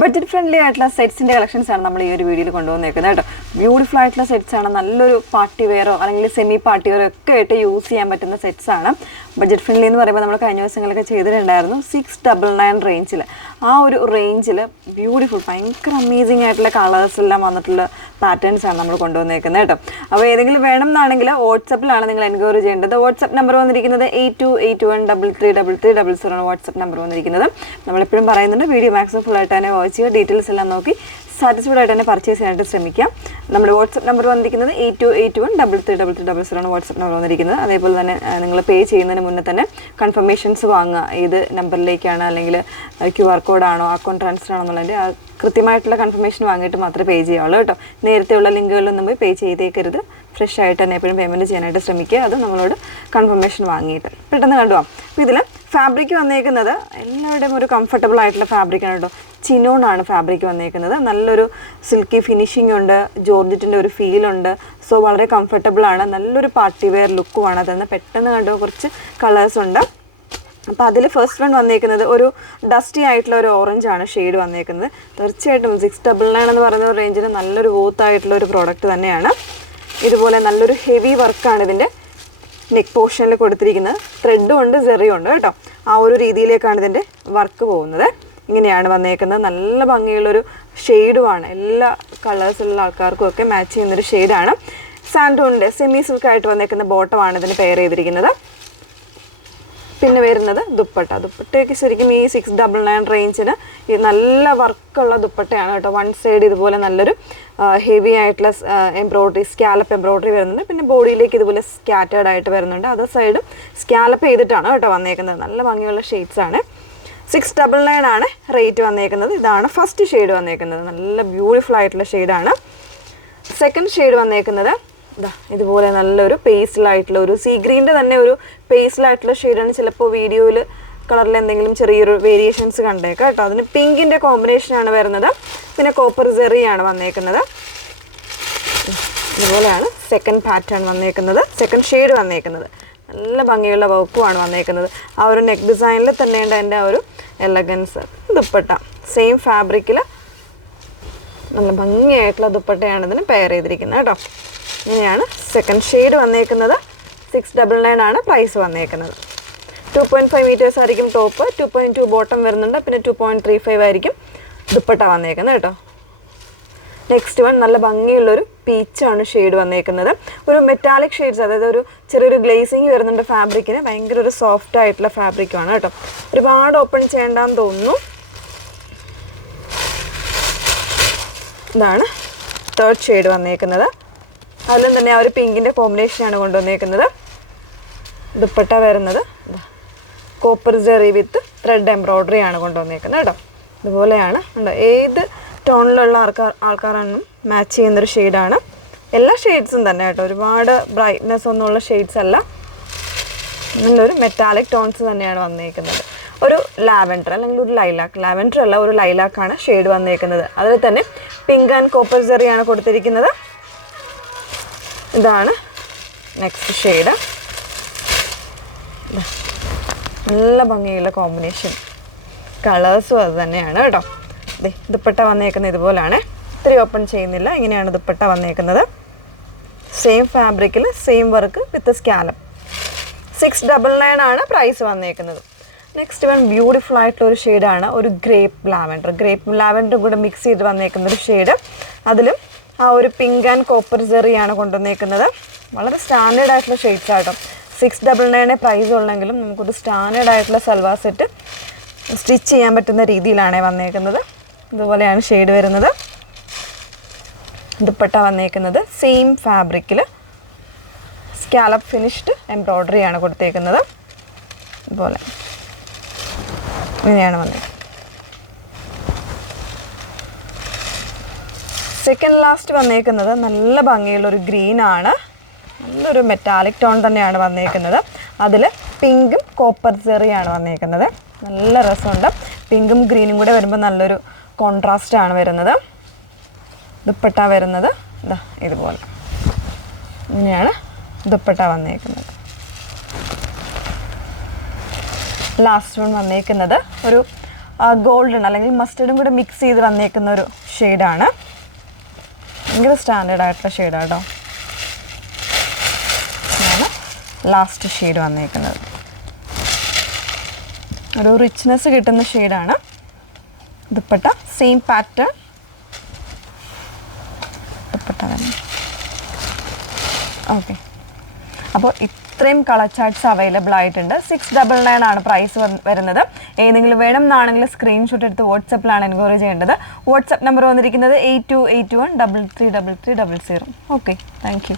Budget friendly ആയിട്ടുള്ള സെറ്റ്സിൻ്റെ collections ആണ് നമ്മൾ ഈ ഒരു വീഡിയോയിൽ കൊണ്ടുവന്നേക്കുന്നത് കേട്ടോ. ബ്യൂട്ടിഫുൾ ആയിട്ടുള്ള സെറ്റ്സ് ആണ്. നല്ലൊരു പാർട്ടി വെയറോ അല്ലെങ്കിൽ സെമി പാർട്ടി വെയറോ ഒക്കെ ആയിട്ട് യൂസ് ചെയ്യാൻ പറ്റുന്ന സെറ്റ്സ് ആണ്. ബഡ്ജറ്റ് ഫ്രണ്ട്ലി എന്ന് പറയുമ്പോൾ നമ്മൾ കഴിഞ്ഞ ദിവസങ്ങളൊക്കെ ചെയ്തിട്ടുണ്ടായിരുന്നു 699 റേഞ്ചിൽ. ആ ഒരു റേഞ്ചിൽ ബ്യൂട്ടിഫുൾ ഭയങ്കര അമേസിംഗ് ആയിട്ടുള്ള കളേഴ്സ് എല്ലാം വന്നിട്ടുള്ള പാറ്റേൺസ് ആണ് നമ്മൾ കൊണ്ടുവന്നേക്കുന്നത് കേട്ടോ. അപ്പോൾ ഏതെങ്കിലും വേണം എന്നാണെങ്കിൽ വാട്സപ്പിലാണ് നിങ്ങൾ എൻക്വയറി ചെയ്യേണ്ടത്. വാട്സപ്പ് നമ്പർ വന്നിരിക്കുന്നത് 8281333300 ആണ് വാട്സപ്പ് നമ്പർ വന്നിരിക്കുന്നത്. നമ്മളെപ്പോഴും പറയുന്നുണ്ട് വീഡിയോ മാക്സിമം ഫുൾ ആയിട്ട് തന്നെ വാച്ച് ചെയ്യുക, ഡീറ്റെയിൽസ് എല്ലാം നോക്കി സാറ്റിസ്ഫൈഡ് ആയിട്ട് തന്നെ പർച്ചേസ് ചെയ്യാനായിട്ട് ശ്രമിക്കാം. നമ്മുടെ വാട്സപ്പ് നമ്പർ വന്നിരിക്കുന്നത് 8281333300 ആണ് വാട്സപ്പ് നമ്പർ വന്നിരിക്കുന്നത്. അതേപോലെ തന്നെ നിങ്ങൾ പേ ചെയ്യുന്നതിന് മുന്നേ തന്നെ കൺഫർമേഷൻസ് വാങ്ങുക. ഏത് നമ്പറിലേക്കാണ് അല്ലെങ്കിൽ QR കോഡാണോ അക്കൗണ്ട് ട്രാൻസ്ഫർ ആണോ എന്നുള്ളതിൻ്റെ കൃത്യമായിട്ടുള്ള കൺഫർമേഷൻ വാങ്ങിയിട്ട് മാത്രമേ പേ ചെയ്യാവുള്ളൂ കേട്ടോ. നേരത്തെയുള്ള ലിങ്കുകളിലൊന്നും പോയി പേ ചെയ്തേക്കരുത്. ഫ്രഷ് ആയിട്ട് തന്നെ എപ്പോഴും പേയ്മെൻറ്റ് ചെയ്യാനായിട്ട് ശ്രമിക്കുക. അത് നമ്മളോട് കൺഫർമേഷൻ വാങ്ങിയിട്ട് പെട്ടെന്ന് കണ്ടുപോകാം. അപ്പോൾ ഇതിൽ ഫാബ്രിക് വന്നേക്കുന്നത് എല്ലാവരുടെയും ഒരു കംഫർട്ടബിൾ ആയിട്ടുള്ള ഫാബ്രിക്കാണ് കേട്ടോ. ചിനോൺ ആണ് ഫാബ്രിക് വന്നേക്കുന്നത്. നല്ലൊരു സിൽക്കി ഫിനിഷിംഗ് ഉണ്ട്, ജോർജറ്റിൻ്റെ ഒരു ഫീലുണ്ട്. സോ വളരെ കംഫർട്ടബിൾ ആണ്. നല്ലൊരു പാർട്ടി വെയർ ലുക്കുമാണ്. അതെന്ന് പെട്ടെന്ന് കണ്ടു. കുറച്ച് കളേഴ്സ് ഉണ്ട്. അപ്പോൾ അതിൽ ഫസ്റ്റ് വൺ വന്നേക്കുന്നത് ഒരു ഡസ്റ്റി ആയിട്ടുള്ള ഒരു ഓറഞ്ച് ആണ് ഷെയ്ഡ് വന്നേക്കുന്നത്. തീർച്ചയായിട്ടും 699 എന്ന് പറയുന്ന റേഞ്ചിന് നല്ലൊരു വോത്ത് ആയിട്ടുള്ള ഒരു പ്രോഡക്റ്റ് തന്നെയാണ്. ഇതുപോലെ നല്ലൊരു ഹെവി വർക്കാണ് ഇതിൻ്റെ നെക്ക് പോർഷനിൽ കൊടുത്തിരിക്കുന്നത്. ത്രെഡും ഉണ്ട്, സെറിയും ഉണ്ട് കേട്ടോ. ആ ഒരു രീതിയിലേക്കാണ് ഇതിൻ്റെ വർക്ക് പോകുന്നത്. ഇങ്ങനെയാണ് വന്നേക്കുന്നത്. നല്ല ഭംഗിയുള്ളൊരു ഷെയ്ഡുമാണ്. എല്ലാ കളേഴ്സിലുള്ള ആൾക്കാർക്കും ഒക്കെ മാച്ച് ചെയ്യുന്നൊരു ഷെയ്ഡാണ്. സാൻഡൂണിൻ്റെ സെമി സിൽക്കായിട്ട് വന്നേക്കുന്ന ബോട്ടമാണ് ഇതിന് പെയർ ചെയ്തിരിക്കുന്നത്. പിന്നെ വരുന്നത് ദുപ്പട്ടയ്ക്ക് ശരിക്കും ഈ 699 റേഞ്ചിന് ഈ നല്ല വർക്കുള്ള ദുപ്പട്ടയാണ് കേട്ടോ. വൺ സൈഡ് ഇതുപോലെ നല്ലൊരു ഹെവി ആയിട്ടുള്ള എംബ്രോയ്ഡറി, സ്കാലപ്പ് എംബ്രോയ്ഡറി വരുന്നുണ്ട്. പിന്നെ ബോഡിയിലേക്ക് ഇതുപോലെ സ്കാറ്റേർഡ് ആയിട്ട് വരുന്നുണ്ട്. അതർ സൈഡും സ്കാലപ്പ് ചെയ്തിട്ടാണ് കേട്ടോ വന്നേക്കുന്നത്. നല്ല ഭംഗിയുള്ള ഷെയ്ഡ്സാണ്. 699 ആണ് റേറ്റ് വന്നേക്കുന്നത്. ഇതാണ് ഫസ്റ്റ് ഷെയ്ഡ് വന്നേക്കുന്നത്. നല്ല ബ്യൂട്ടിഫുൾ ആയിട്ടുള്ള ഷെയ്ഡാണ്. സെക്കൻഡ് ഷെയ്ഡ് വന്നേക്കുന്നത് ഇതുപോലെ നല്ലൊരു പേസ്റ്റലായിട്ടുള്ള ഒരു സീ ഗ്രീൻ്റെ തന്നെ ഒരു പേസ്റ്റലായിട്ടുള്ള ഷെയ്ഡാണ്. ചിലപ്പോൾ വീഡിയോയിൽ കളറിൽ എന്തെങ്കിലും ചെറിയൊരു വേരിയേഷൻസ് കണ്ടേക്കാം കേട്ടോ. അതിന് പിങ്കിൻ്റെ കോമ്പിനേഷനാണ് വരുന്നത്. പിന്നെ കോപ്പർ സെറിയാണ് വന്നേക്കുന്നത്. ഇതുപോലെയാണ് സെക്കൻഡ് പാറ്റേൺ വന്നേക്കുന്നത്, സെക്കൻഡ് ഷെയ്ഡ് വന്നേക്കുന്നത്. നല്ല ഭംഗിയുള്ള വർക്കുമാണ് വന്നേക്കുന്നത്. ആ ഒരു നെക്ക് ഡിസൈനിൽ തന്നെയുണ്ട് അതിൻ്റെ ആ ഒരു എലഗൻസ്. ദുപ്പട്ട സെയിം ഫാബ്രിക്കിൽ നല്ല ഭംഗിയായിട്ടുള്ള ദുപ്പട്ടയാണ് ഇതിന് പെയർ ചെയ്തിരിക്കുന്നത് കേട്ടോ. ഇങ്ങനെയാണ് സെക്കൻഡ് ഷെയ്ഡ് വന്നേക്കുന്നത്. 699 ആണ് പ്രൈസ് വന്നേക്കുന്നത്. 2.5 മീറ്റേഴ്സ് ആയിരിക്കും ടോപ്പ്, 2.2 ബോട്ടം വരുന്നുണ്ട്. പിന്നെ 2.35 ആയിരിക്കും ദുപ്പട്ട വന്നേക്കുന്നത് കേട്ടോ. നെക്സ്റ്റ് വൺ നല്ല ഭംഗിയുള്ളൊരു പീച്ചാണ് ഷെയ്ഡ് വന്നേക്കുന്നത്. ഒരു മെറ്റാലിക് ഷെയ്ഡ്സ്, അതായത് ഒരു ചെറിയൊരു ഗ്ലേസിങ് വരുന്നുണ്ട് ഫാബ്രിക്കിന്. ഭയങ്കര ഒരു സോഫ്റ്റ് ആയിട്ടുള്ള ഫാബ്രിക്കാണ് കേട്ടോ. ഒരുപാട് ഓപ്പൺ ചെയ്യേണ്ടെന്ന് തോന്നുന്നു. ഇതാണ് തേർഡ് ഷെയ്ഡ് വന്നേക്കുന്നത്. അതിലും തന്നെ ആ ഒരു പിങ്കിൻ്റെ കോമ്പിനേഷനാണ് കൊണ്ടുവന്നേക്കുന്നത്. ദുപ്പട്ട വരുന്നത് കോപ്പർ ജെറി വിത്ത് ത്രെഡ് എംബ്രോയ്ഡറി ആണ് കൊണ്ടുവന്നേക്കുന്നത് കേട്ടോ. ഇതുപോലെയാണ് ഉണ്ടോ. ഏത് ടോണിലുള്ള ആൾക്കാരാണ് മാച്ച് ചെയ്യുന്നൊരു ഷെയ്ഡാണ്. എല്ലാ ഷെയ്ഡ്സും തന്നെ കേട്ടോ. ഒരുപാട് ബ്രൈറ്റ്നെസ് ഒന്നുമുള്ള ഷെയ്ഡ്സ് അല്ല. നല്ലൊരു മെറ്റാലിക് ടോൺസ് തന്നെയാണ് വന്നേക്കുന്നത്. ഒരു ലാവൻഡർ അല്ലെങ്കിൽ ഒരു ലൈലാക്ക്, ലാവൻഡർ അല്ല ഒരു ലൈലാക്കാണ് ഷെയ്ഡ് വന്നേക്കുന്നത്. അതിൽ തന്നെ പിങ്ക് ആൻഡ് കോപ്പർ ജെറിയാണ് കൊടുത്തിരിക്കുന്നത്. ഇതാണ് നെക്സ്റ്റ് ഷെയ്ഡ്. നല്ല ഭംഗിയുള്ള കോമ്പിനേഷൻ, കളേഴ്സും അത് തന്നെയാണ് കേട്ടോ. ദുപ്പട്ട വന്നേക്കുന്നത് ഇതുപോലെയാണ്. ഇത്തിരി ഓപ്പൺ ചെയ്യുന്നില്ല. ഇങ്ങനെയാണ് ദുപ്പട്ട വന്നേക്കുന്നത്. സെയിം ഫാബ്രിക്കിൽ സെയിം വർക്ക് വിത്ത് സ്കാലപ്പ്. 699 ആണ് പ്രൈസ് വന്നേക്കുന്നത്. നെക്സ്റ്റ് വൺ ബ്യൂട്ടിഫുൾ ആയിട്ടുള്ള ഒരു ഷെയ്ഡാണ്. ഒരു ഗ്രേപ്പ് ലാവൻഡർ കൂടെ മിക്സ് ചെയ്ത് വന്നേക്കുന്നൊരു ഷെയ്ഡ്. അതിലും ആ ഒരു പിങ്ക് ആൻഡ് കോപ്പർ ജെറിയാണ് കൊണ്ടുവന്നേക്കുന്നത്. വളരെ സ്റ്റാൻഡേർഡ് ആയിട്ടുള്ള ഷെയ്ഡ്സ് ആട്ടോ. 699 പ്രൈസ് ഉള്ളെങ്കിലും നമുക്കൊരു സ്റ്റാൻഡേർഡ് ആയിട്ടുള്ള സൽവാർ സെറ്റ് സ്റ്റിച്ച് ചെയ്യാൻ പറ്റുന്ന രീതിയിലാണ് വന്നേക്കുന്നത്. ഇതുപോലെയാണ് ഷെയ്ഡ് വരുന്നത്. ദുപ്പട്ട വന്നേക്കുന്നത് സെയിം ഫാബ്രിക്കിൽ സ്കാലപ്പ് ഫിനിഷ്ഡ് എംബ്രോയ്ഡറിയാണ് കൊടുത്തേക്കുന്നത്. ഇതുപോലെ ഇങ്ങനെയാണ് വന്നത്. സെക്കൻഡ് ലാസ്റ്റ് വന്നേക്കുന്നത് നല്ല ഭംഗിയുള്ളൊരു ഗ്രീനാണ്. നല്ലൊരു മെറ്റാലിക് ടോൺ തന്നെയാണ് വന്നേക്കുന്നത്. അതിൽ പിങ്കും കോപ്പർ ജെറിയാണ് വന്നേക്കുന്നത്. നല്ല രസമുണ്ട്. പിങ്കും ഗ്രീനും കൂടെ വരുമ്പോൾ നല്ലൊരു കോൺട്രാസ്റ്റാണ് വരുന്നത്. ദുപ്പട്ട വരുന്നത് ഇതുപോലെ ഇങ്ങനെയാണ് ദുപ്പട്ട വന്നേക്കുന്നത്. ലാസ്റ്റ് വൺ വന്നേക്കുന്നത് ഒരു ഗോൾഡൻ അല്ലെങ്കിൽ മസ്റ്റർഡും കൂടെ മിക്സ് ചെയ്ത് വന്നേക്കുന്ന ഒരു ഷെയ്ഡാണ്. ഭയങ്കര സ്റ്റാൻഡേർഡ് ആയിട്ടുള്ള ഷെയ്ഡാണ് കേട്ടോ. ഇതാണ് ലാസ്റ്റ് ഷെയ്ഡ് വന്നേക്കുന്നത്. ഒരു റിച്ച്നെസ് കിട്ടുന്ന ഷെയ്ഡാണ്. ദുപ്പട്ട സെയിം പാറ്റേൺ ദുപ്പട്ട തന്നെ. ഓക്കെ, അപ്പോൾ ഇത്രയും കളർ ചാർട്ട്സ് അവൈലബിൾ ആയിട്ടുണ്ട്. 699 ആണ് പ്രൈസ് വരുന്നത്. ഏതെങ്കിലും വേണം എന്നാണെങ്കിൽ സ്ക്രീൻഷോട്ട് എടുത്ത് വാട്സപ്പിലാണ് എൻക്വയറി ചെയ്യേണ്ടത്. വാട്സപ്പ് നമ്പർ വന്നിരിക്കുന്നത് 8281333300. Okay, thank you.